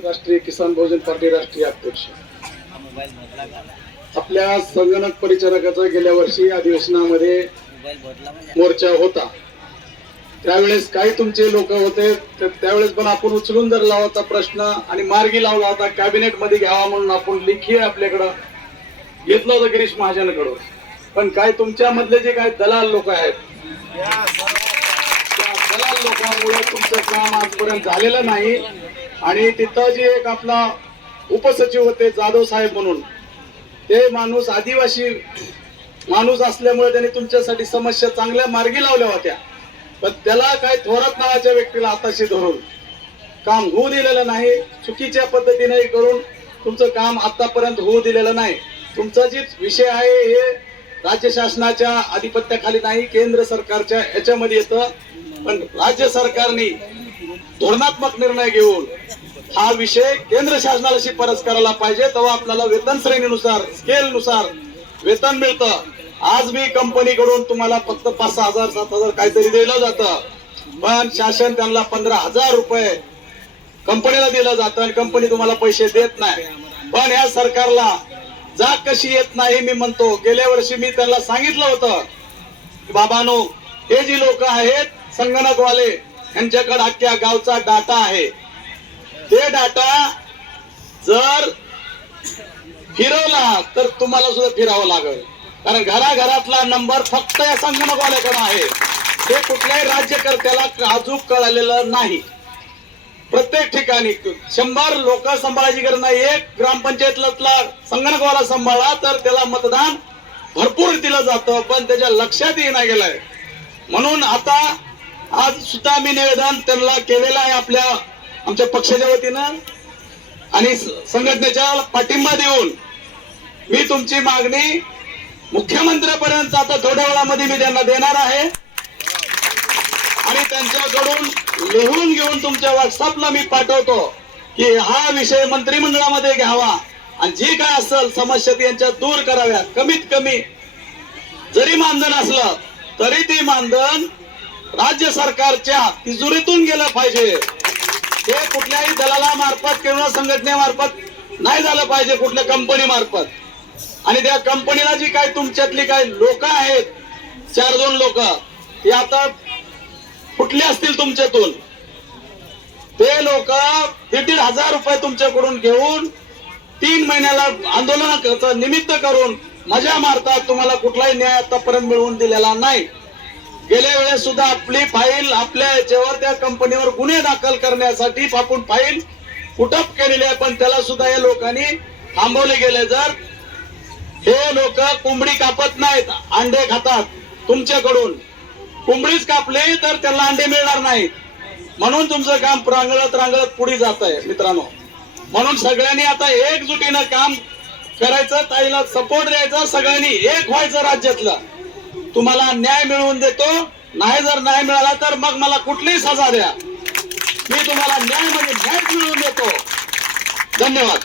राष्ट्रीय किसान बहुजन पार्टी राष्ट्रीय अध्यक्ष। आपल्या संगणक परिचारकाचा गेल्या वर्षी अधिवेशनामध्ये मोर्चा होता, त्यावेळेस काही तुमचे लोक होते, त्यावेळेस पण आपण उचलून धरला होता प्रश्न आणि मार्गी लावला होता, कॅबिनेट मध्ये घ्यावा म्हणून आपण लेखी आपल्याकडं घेतलं होतं गिरीश महाजनकडून। पण काय तुमच्या मधले जे काय दलाल लोक आहेत, त्या दलाल लोकांमुळे तुमचं काम आजपर्यंत झालेलं नाही। आणि तिथं जे एक आपला उपसचिव होते जाधव साहेब म्हणून, ते माणूस आदिवासी माणूस असल्यामुळे त्यांनी तुमच्यासाठी समस्या चांगल्या मार्गी लावल्या होत्या, पण त्याला काय थोरात नावाच्या व्यक्तीला हाताशी धरून काम होऊ दिलेलं नाही। चुकीच्या पद्धतीने करून तुमचं काम आतापर्यंत होऊ दिलेलं नाही। तुमचा जे विषय आहे हे राज्य शासनाच्या आधिपत्याखाली नाही, केंद्र सरकारच्या याच्यामध्ये येतं। पण राज्य सरकारने धोरणात्मक निर्णय घेऊन हा विषय केंद्र शासनाला शिफारस करायला पाहिजे, तेव्हा आपल्याला वेतन श्रेणीनुसार स्केल नुसार वेतन मिळतं। आज मी कंपनीकडून तुम्हाला फक्त 5,000 7,000 काहीतरी दिलं जातं, पण शासन त्यांना 15,000 रुपये कंपनीला दिलं जातं आणि कंपनी तुम्हाला पैसे देत नाही। पण या सरकारला जाग कशी येत नाही मी म्हणतो। गेल्या वर्षी मी त्यांना सांगितलं होतं की बाबांनो, हे जी लोक आहेत संगणकवाले, यांच्याकडे अख्ख्या गावचा डाटा आहे, ते डाटा जर फिरवला तर तुम्हाला सुद्धा फिरावं लागेल, कारण घराघरातला नंबर फक्त या संगणकवाल्याकडे आहे। हे कुठल्याही राज्यकर्त्याला अजून कळलेलं नाही। प्रत्येक ठिकाणी 100 लोक सांभाळायची गरज नाही, एक ग्रामपंचायतला संगणकवाला सांभाळा तर त्याला मतदान भरपूर दिलं जातं, पण त्याच्या लक्षात येईना गेलंय। म्हणून आता आज सुद्धा मी निवेदन त्यांना केलेलं आहे आमच्या पक्षाच्या वतीनं आणि संघटनेच्या पाठिंबा देऊन मी तुमची मागणी मुख्यमंत्र्यापर्यंत आता थोड्या वेळामध्ये मी त्यांना देणार आहे आणि त्यांच्याकडून लिहून घेऊन तुमच्या व्हॉट्सअपला मी पाठवतो की हा विषय मंत्रिमंडळामध्ये घ्यावा आणि जे काय असेल समस्या यांच्या दूर कराव्या। कमीत कमी जरी मानधन असलं तरी ते मानधन राज्य सरकारच्या तिजोरीतून गेलं पाहिजे। हे कुठल्याही दलालामार्फत किंवा संघटनेमार्फत नाही झालं पाहिजे, कुठल्या कंपनी मार्फत। आणि त्या कंपनीला जी काय तुमच्यातली काय लोक आहेत, 4-2 लोक, हे आता कुठले असतील तुमच्यातून, ते लोक 1,500 रुपये तुमच्याकडून घेऊन 3 महिन्याला आंदोलनाचं निमित्त करून मजा मारतात। तुम्हाला कुठलाही न्याय आतापर्यंत मिळवून दिलेला नाही। गेल्या वेळेस सुद्धा आपली फाईल आपल्या याच्यावर त्या कंपनीवर गुन्हे दाखल करण्यासाठी आपण फाईल कुटप केलेली आहे, पण त्याला सुद्धा या लोकांनी थांबवले गेले। जर हे लोक कोंबडी कापत नाहीत, अंडे खातात तुमच्याकडून, कोंबडीच कापली तर त्याला अंडे मिळणार नाहीत। म्हणून तुमचं काम रांगळत पुढे जात आहे मित्रांनो। म्हणून सगळ्यांनी आता एकजुटीनं काम करायचं, ताईला सपोर्ट द्यायचा, सगळ्यांनी एक व्हायचं राज्यातलं। तुम्हाला न्याय मिळवून देतो, नाही जर नाही मिळाला तर मग मला कुठलीही सजा द्या, मी तुम्हाला न्याय म्हणजे न्याय मिळवून देतो। धन्यवाद।